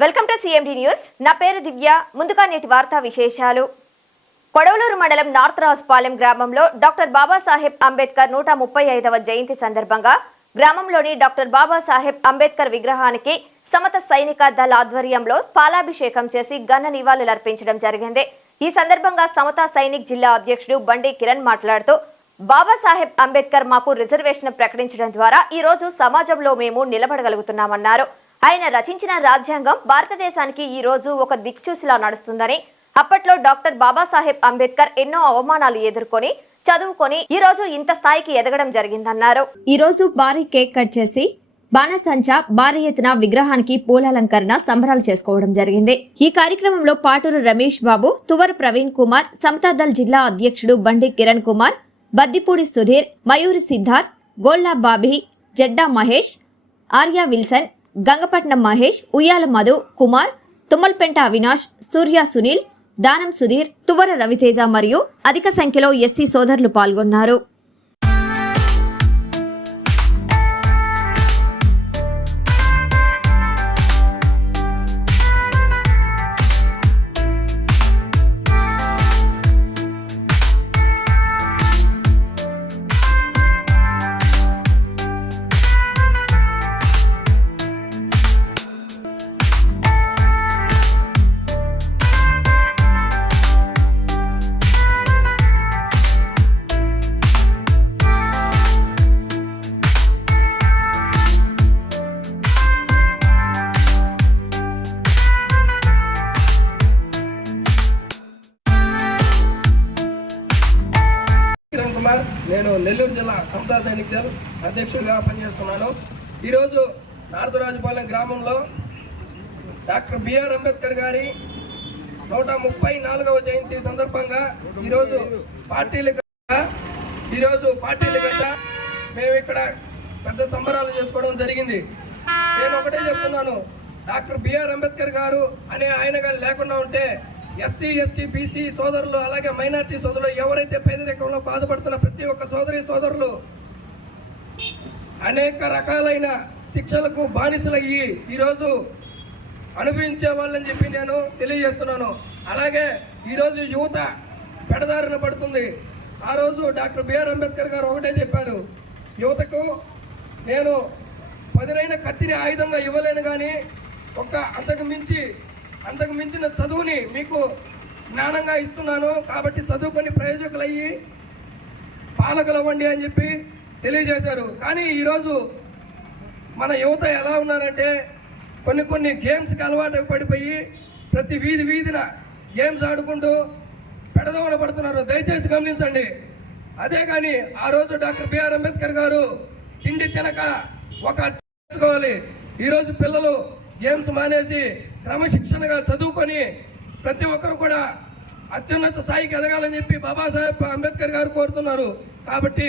Welcome to CMD news. నా పేరు దివ్య. ముందుగా నేటి వార్తా విశేషాలు. కొడవలూరు మండలం నార్త్ రాజుపాలెం గ్రామంలో డాక్టర్ బాబాసాహెబ్ అంబేద్కర్ నూట ముప్పై ఐదవ జయంతి సందర్భంగా గ్రామంలోని డాక్టర్ బాబాసాహెబ్ అంబేద్కర్ విగ్రహానికి సమత సైనిక దళ ఆధ్వర్యంలో పాలాభిషేకం చేసి ఘన నివాళులర్పించడం జరిగింది. ఈ సందర్భంగా సమత సైనిక్ జిల్లా అధ్యక్షుడు బండి కిరణ్ మాట్లాడుతూ బాబాసాహెబ్ అంబేద్కర్ మాకు రిజర్వేషన్ ప్రకటించడం ద్వారా ఈరోజు సమాజంలో మేము నిలబడగలుగుతున్నామన్నారు. ఆయన రచించిన రాజ్యాంగం భారతదేశానికి ఈ రోజు ఒక దిక్చూసిలా నడుస్తుందని అప్పట్లో డాక్టర్ బాబాసాహెబ్ అంబేద్కర్ ఎన్నో అవమానాలు ఎదుర్కొని చదువుకొని ఈ రోజు ఇంత స్థాయికి ఎదగడం జరిగిందన్నారు. ఈ రోజు భారీ కేక్ కట్ చేసి బాణసంచ భారీ ఎత్తున విగ్రహానికి పూలాలంకరణ సంబరాలు చేసుకోవడం జరిగింది. ఈ కార్యక్రమంలో పాటూరు రమేష్ బాబు తువర్ ప్రవీణ్ కుమార్ సమతాదల్ జిల్లా అధ్యక్షుడు బండి కిరణ్ కుమార్ బద్దిపూడి సుధీర్ మయూరి సిద్ధార్థ్ గోల్లా బాబీ జడ్డా మహేష్ ఆర్య విల్సన్ గంగపట్నం మహేష్ ఉయ్యాల మధు కుమార్ తుమ్మల్పెంట అవినాష్ సూర్య సునీల్ దానం సుధీర్ తువర రవితేజ మరియు అధిక సంఖ్యలో ఎస్సీ సోదరులు పాల్గొన్నారు. కుమార్ నేను నెల్లూరు జిల్లా సమతా సైనిక అధ్యక్షుడిగా పనిచేస్తున్నాను. ఈరోజు నారదరాజుపాలెం గ్రామంలో డాక్టర్ బిఆర్ అంబేద్కర్ గారి నూట ముప్పై నాలుగవ జయంతి సందర్భంగా ఈరోజు పార్టీలు ఈరోజు పార్టీలు గట్ట మేము ఇక్కడ పెద్ద సంబరాలు చేసుకోవడం జరిగింది. నేను ఒకటే చెప్తున్నాను డాక్టర్ బిఆర్ అంబేద్కర్ గారు అనే ఆయన గారు లేకుండా ఉంటే ఎస్సీ ఎస్టీ బీసీ సోదరులు అలాగే మైనార్టీ సోదరులు ఎవరైతే పేదరికంలో బాధపడుతున్న ప్రతి ఒక్క సోదరి సోదరులు అనేక రకాలైన శిక్షలకు బానిసలయ్యి ఈరోజు అనుభవించే వాళ్ళని చెప్పి నేను తెలియజేస్తున్నాను. అలాగే ఈరోజు యువత పెడదారిన పడుతుంది. ఆ రోజు డాక్టర్ బిఆర్ అంబేద్కర్ గారు ఒకటే చెప్పారు యువతకు నేను పదినైన కత్తిని ఆయుధంగా ఇవ్వలేను కానీ ఒక అంతకు మించి అంతకు మించిన చదువుని మీకు జ్ఞానంగా ఇస్తున్నాను. కాబట్టి చదువుకొని ప్రయోజకులయ్యి పాలకులు అవ్వండి అని చెప్పి తెలియజేశారు. కానీ ఈరోజు మన యువత ఎలా ఉన్నారంటే కొన్ని కొన్ని గేమ్స్కి అలవాటు పడిపోయి ప్రతి వీధి వీధిన గేమ్స్ ఆడుకుంటూ పెడదవన పడుతున్నారు. దయచేసి గమనించండి. అదే కానీ ఆ రోజు డాక్టర్ బిఆర్ అంబేద్కర్ గారు తిండి తినక ఒక తెలుసుకోవాలి ఈరోజు పిల్లలు గేమ్స్ మానేసి క్రమశిక్షణగా చదువుకొని ప్రతి ఒక్కరు కూడా అత్యున్నత స్థాయికి ఎదగాలని చెప్పి బాబాసాహెబ్ అంబేద్కర్ గారు కోరుతున్నారు. కాబట్టి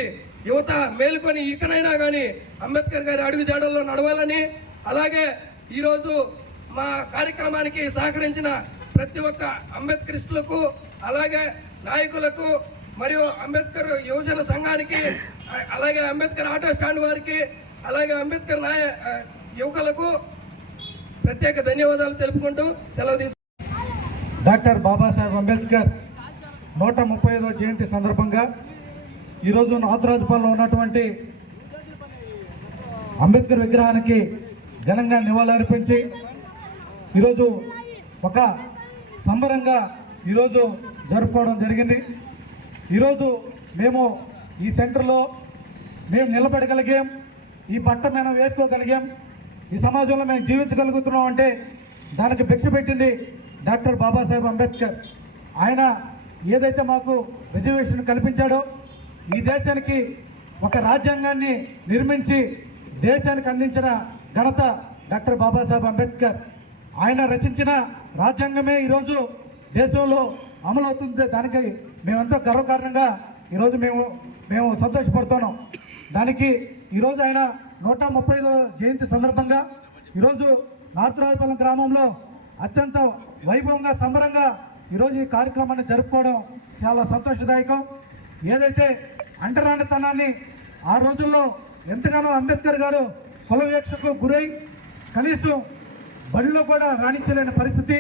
యువత మేలుకొని ఇకనైనా కానీ అంబేద్కర్ గారి అడుగు జాడల్లో నడవాలని అలాగే ఈరోజు మా కార్యక్రమానికి సహకరించిన ప్రతి ఒక్క అంబేద్కరిస్టులకు అలాగే నాయకులకు మరియు అంబేద్కర్ యువజన సంఘానికి అలాగే అంబేద్కర్ ఆటో స్టాండ్ వారికి అలాగే అంబేద్కర్ నాయ యువకులకు ప్రత్యేక ధన్యవాదాలు తెలుపుకుంటూ సెలవు తీసుకుంటున్నాను. డాక్టర్ బాబాసాహెబ్ అంబేద్కర్ నూట ముప్పై ఐదో జయంతి సందర్భంగా ఈరోజు నాథరాజుపాలెంలో ఉన్నటువంటి అంబేద్కర్ విగ్రహానికి ఘనంగా నివాళులర్పించి ఈరోజు ఒక సంబరంగా ఈరోజు జరుపుకోవడం జరిగింది ఈరోజు మేము ఈ సెంటర్లో మేము నిలబడగలిగాం ఈ పట్ట మేము వేసుకోగలిగాం ఈ సమాజంలో మేము జీవించగలుగుతున్నాం అంటే దానికి భిక్ష పెట్టింది డాక్టర్ బాబాసాహెబ్ అంబేద్కర్. ఆయన ఏదైతే మాకు రిజర్వేషన్ కల్పించాడో ఈ దేశానికి ఒక రాజ్యాంగాన్ని నిర్మించి దేశానికి అందించిన ఘనత డాక్టర్ బాబాసాహెబ్ అంబేద్కర్. ఆయన రచించిన రాజ్యాంగమే ఈరోజు దేశంలో అమలవుతుంది. దానికి మేమెంతో గర్వకారణంగా ఈరోజు మేము మేము సంతోషపడుతున్నాం. దానికి ఈరోజు ఆయన నూట ముప్పై జయంతి సందర్భంగా ఈరోజు నార్త్ రాజపాలెం గ్రామంలో అత్యంత వైభవంగా సంబరంగా ఈరోజు ఈ కార్యక్రమాన్ని జరుపుకోవడం చాలా సంతోషదాయకం. ఏదైతే అంటరానితనాన్ని ఆ రోజుల్లో ఎంతగానో అంబేద్కర్ గారు కులవేక్షకు గురై కనీసం బడిలో కూడా రాణించలేని పరిస్థితి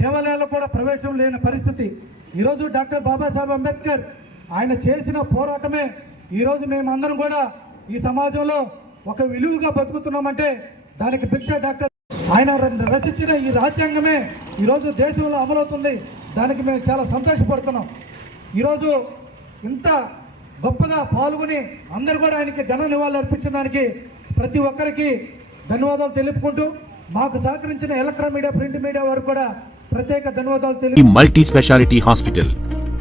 దేవాలయాల్లో కూడా ప్రవేశం లేని పరిస్థితి. ఈరోజు డాక్టర్ బాబాసాహెబ్ అంబేద్కర్ ఆయన చేసిన పోరాటమే ఈరోజు మేమందరం కూడా ఈ సమాజంలో ఒక విలువగా బతుకుతున్నామంటే దానికి భిక్ష డాక్టర్ ఆయన రచించిన ఈ రాజ్యాంగమే ఈరోజు దేశంలో అమలవుతుంది. దానికి మేము చాలా సంతోషపడుతున్నాం. ఈరోజు ఇంత గొప్పగా పాల్గొని అందరు కూడా ఆయనకి ధన నివాళులు అర్పించిన దానికి ప్రతి ఒక్కరికి ధన్యవాదాలు తెలుపుకుంటూ మాకు సహకరించిన ఎలక్ట్రా మీడియా ప్రింట్ మీడియా వారు కూడా ప్రత్యేక ధన్యవాదాలు తెలుపు మల్టీ స్పెషాలిటీ హాస్పిటల్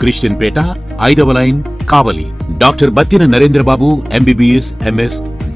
క్రిస్టియన్ పేట ఐదవ line Kavali. Doctor Battina Narendrababu MBBS MS